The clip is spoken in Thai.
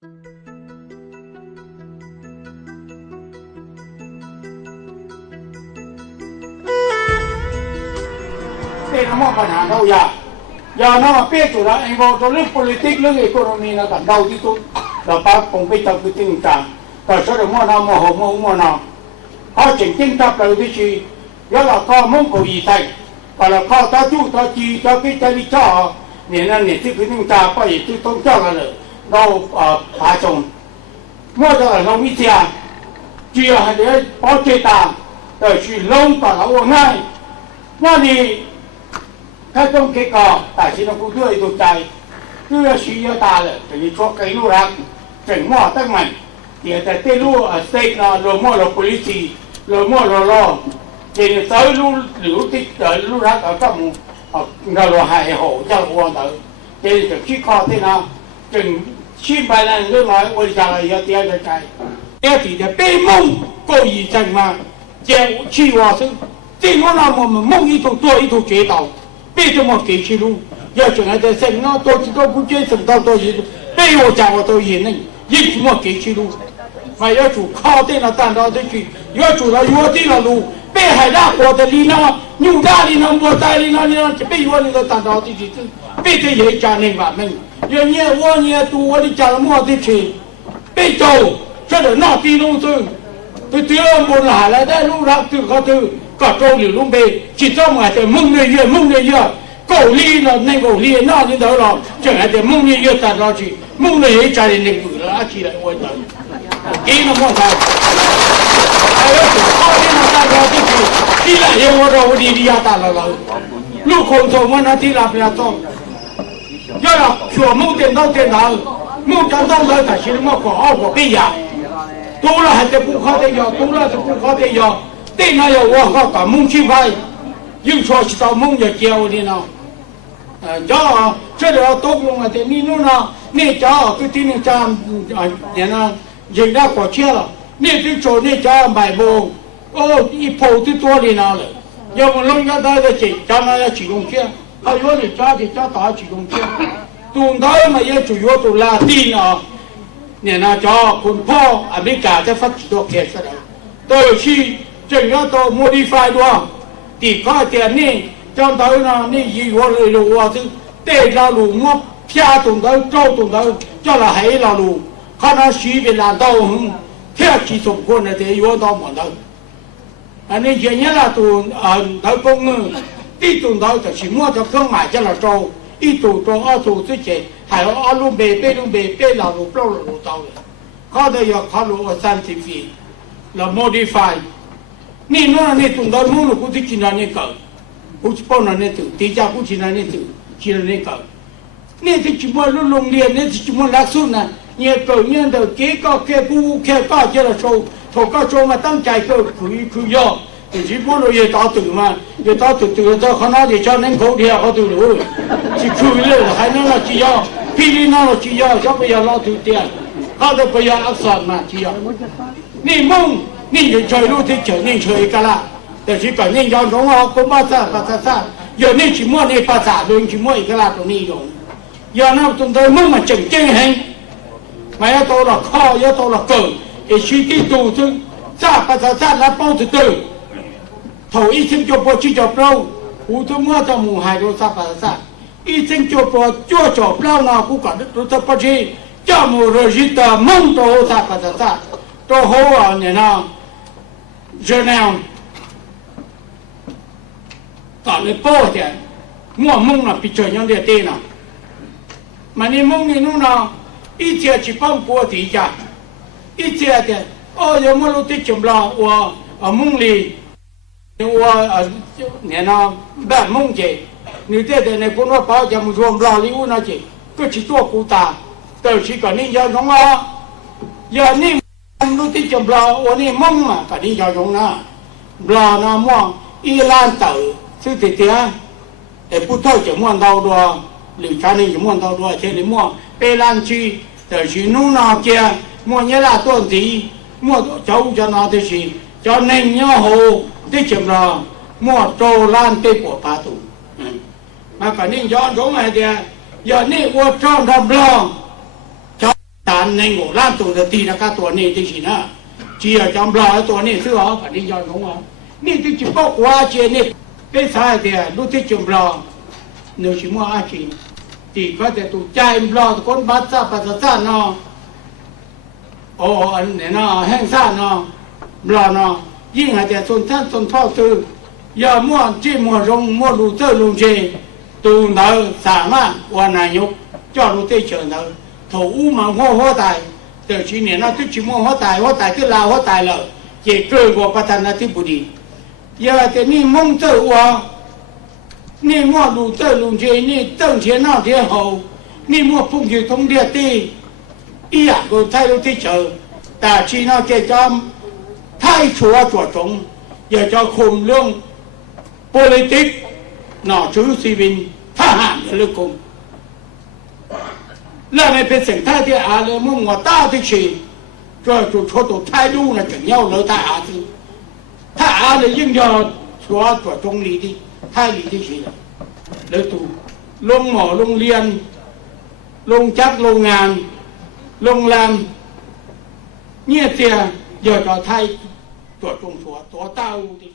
เป็นมอปัญหาเราอย่าน้าเปี้ยจุละไอ้บอกเรื่อง politics เรื่อง economy นะกันเราที่ตุ้เราปั๊บคงไปจับไปติ้งจังแต่ช่วยมั่วน้ำมั่วหัวมั่วน้ำเขาจริงๆจับเราที่ชีแล้วเราก็มุ่งกูอีไทยแต่เราเข้าตาจูตาจีตาพิจารณาเนี่ยนั่นเนี่ยที่คือติ้งจังไปที่ต้องเจ้ากันเลยเราผาจงมั่วจะเราวิทยาจีให้เดี๋ยวพอเจตาแต่ชีลงต่อเราง่ายว่านี่ถ้าต้องเกี่ยวกับแต่สิ่งที่ผู้ด้วยตัวใจเพื่อชีวิตตาเลยแต่ยิ่งช่วยกันรู้รักจึงมั่วตั้งมันเดี๋ยวแต่ที่รู้สเต็กนะเรามั่วเรา policy เรามั่วเราเดี๋ยวเธอรู้หรือที่รู้รักเอาตั้งเราหายหัวเจ้าหัวเธอเดี๋ยวจะคิดข้อที่นะจึงชิมไปแล้วเรื่องอะไรวันจันทร์อะไรเดี๋ยวจะใจเดี๋ยวที่จะไปมุ่งก็อีจังมาเจ้าชีวะซึ่งที่ว่าเรามุ่ง一头做一头绝倒。别这么给起路，要进来在省啊，多几个不接省到多些，别我讲我都也能，一这么给起路，还要做靠近了单到这去，要做了约定了路，别海大国的里呢，牛大里呢，我大里呢，就别约那个单到这去，别这也家人吧们，要你我你多我的家人没得去，别走，这个那地路上，对第二步来了，在路上就靠头。ก็โจหรือลุงเบจิตต้องอาจจะมุ่งเยอะเกาหลีเราในเกาหลีน่าที่เราจะอาจจะมุ่งเยอะแต่เราจีมุ่งเลยใจในมือเราอาชีพวันนั้นกินน้ำมันไทยไอ้เราถูกข้อที่เราตั้งเราที่ที่ละเยาวเราดีดีตาเราลูกคนสองวันนั้นที่เราเป็นต้องยอดชัวมุ่งเต็มเรามุ่งจนต้องเลยแต่ชีวิตมันก็เอาไปยาตัวเราให้จะผู้เขาได้ยาตัวเราจะผู้เขาได้ยา对那要我好搞梦去拍，有说是到梦要教的呢，叫这里要多用啊的，你弄呢，你叫对对你讲人呢，人家过去了，你对做你叫买不，一跑就多的那了，要么弄个那个钱，叫那要启动车，还有的家打启动车，动到嘛也主要都拉低呢，你那叫คุณพ่ออเมริกาจะฟัดตัวแค่ซะแล้วโดยที่จึง要到 modify ด้วยที่ข้อเตียนนี่จำได้นะนี่ยี่ห้อเลยรู้ว่าซึ่งเตะเราลูกมั่วพิจารณาโจ้ตรงนั้นจะละให้เราลูกข้าน้าชีเป็นหลานดาวหงเที่ยวจีสมควรนะเดี๋ยวดาวหมดแล้วอันนี้อย่างนี้ละตัวดาวกงที่ตรงนั้นจะชิมั่วจะเครื่องหมายจะละโจ้一组中二组之前还有二路北路北老路不路到了เขาได้要考虑30 เรา modifyนี่นู่นนี่ตรงนั้นนู่นกูที่กินอะไรก็กูจะป้อนอะไรตัวตีจากกูกินอะไรตัวกินอะไรก็นี่ที่จุ่มว่าโรงเรียนนี่ที่จุ่มว่าหลักสูตรนะเนี่ยก็เนี่ยเด็กเก๋ก็แค่กูแค่ก็เจริญโชว์ถูกก็โชว์มาตั้งใจก็คือย่อแต่ที่พวกเราอย่าต่อตื่นมาอย่าต่อตื่นต่อขนาดที่ชอบนั่งเขาเดียวเขาตื่นเลยที่คือเลยให้นั่งเราจีย่อพี่นี่นั่งเราจีย่อชอบไปย่อเราตื่นเตี้ยเขาจะไปย่ออักษรมาจีย่อนี่มุ่งนี่อยู่ช่วยรู้ที่เฉยนี่ช่วยกันละแต่ที่ก่อนนี่ย้อนของเราคนภาษาอยู่นี่ชิมว่านี่ภาษาโดนชิมว่าอีกละตรงนี้อยู่ย้อนเอาตรงโดยมุ่งมาจังเจงเฮงไม่เอาตัวเราข้อเอาตัวเราเกิดไอ้ชีที่ดูซึ่งซาภาษาแล้วป้องจะตื่นถอยอีกสิ่งจบพอชีจบเราหูทุ่มว่าจะมุ่งหายรู้ซาภาษาอีกสิ่งจบพอจ่อจบเราเนาะกูก่อนรู้ซาพอชีจะมุ่งเรื่องที่มุ่งตัวซาภาษาตัวหัวเนี่ยนะเจนเอาตอนนี้พ่อเจ้ามั่วมุ่งนะพิจารณาเดียดนะมันนี่มุ่งนี่นู่นนะอีเจ้าจีบปั้มปัวตีจ้าอีเจ้าเจ้ายังไม่รู้ที่จุ่มเราว่ามุ่งลีว่าเนี่ยนะแบบมุ่งเจ้านี่เด็กในคนว่าพ่อจะมุ่งรวมเราลิวนะเจ้าก็ชิตัวกูตาแต่ชิก่อนนี้ยังน้องว่ายังนี่รู้ที่จะบลาวันนี้มั่งอ่ะกันนี้จะยงนะบลานะมั่งอีลานเต๋อซึ่งติดเตี้ยไอ้ผู้เฒ่าจะมั่งดาวดัวหรือชานี่จะมั่งดาวดัวเช่นนี้มั่งเปรันชีแต่ชีนุ่งนาเกียมั่งเนี่ยละต้นทีมั่งเจ้าจะนาที่ชีจะเน่งเนี่ยโหที่จะบลามั่งโตลานเตปวดปาตุมากันนี้ย้อนยงไอ้เดียอย่างนี้วัวจ้องทำบลาชาตา ในหัวล้านตัวจะตีนะครับตัวนี้ที่สินะจีจอมปลอตัวนี้ซื้อเอาผ่านนี้ยอดของเรานี่ที่จะบอกว่าเจนี่เป็นสายเดียรู้ที่จอมปลอเนื้อชิมัวอาชีตีก็จะถูกใจปลอคนบัดซาปัสสาเนาะโอ้อันเนี่ยเนาะแห้งซ่าเนาะปลอเนาะยิ่งอาจจะส่วนท่านส่วนพ่อซื้อยามั่วจีมัวรงมั่วรูเตอร์ลุงเจตูเนอสามารถวันนายกจอรูเตอร์เชิญเนอถูกมาหัวตายแต่ชีเนี่ยน่าทุกชิมัวหัวตายที่ลาวหัวตายเลยเกี่ยเกิดกว่าประธานาธิบดียาแต่นี่มุ่งเตอว่านี่มั่วรูเตอร์ลุงเจนี่ตั้งเชียนอกเทียหงนี่มั่วพุ่งอยู่ตรงเดียตีอีอยากดูไทยรูที่เจอแต่ชีนอเจจอมไทยชัวตัวตรงอยากจะคุมเรื่อง politics หน่อชื่อซีวินทหารเรื่องคุมแล้วไม่เป็นสิ่งท่าที่อาเลยมุ่งว่าต้าที่ชีก็จุดโทษตัวไทยดูนะถึงเย้าเลยถ้าอาที่ถ้าอาเลยยิ่งยอดชัวตัวตรงนี้ที่ไทยนี้ที่ชีแล้วตูลงหมอลงเรียนลงจักโรงงานโรงแรมเนี่ยเสียอยากจะไทยตัวตรงตัวเต้าที่